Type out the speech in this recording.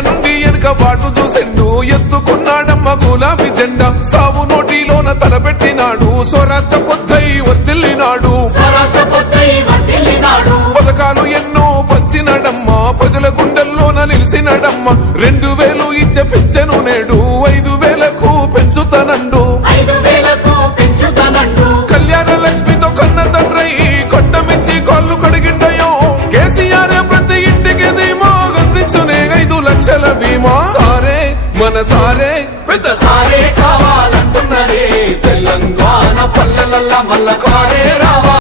నుండి వెనుక బాటు చూసిండు. ఎత్తుకున్నాడమ్మ గులాబీ జెండా. సాగు నోటిలోన తలపెట్టినాడు. స్వరాష్ట్ర పొద్దై వర్దిల్లినాడు వర్ధిల్లినాడు. పథకాలు ఎన్నో పంచినడమ్మ. ప్రజల గుండెల్లోన నిలిచినడమ్మ. రెండు వేలు ఇచ్చే పెంచెను నేడు ఐదు వేలకు పెంచుతానండు. లక్షల బీమా సారే మన సారే పెద్ద సారే కావాలంటున్నదే తెలంగాణ పల్లెలల్లా మల్ల కారే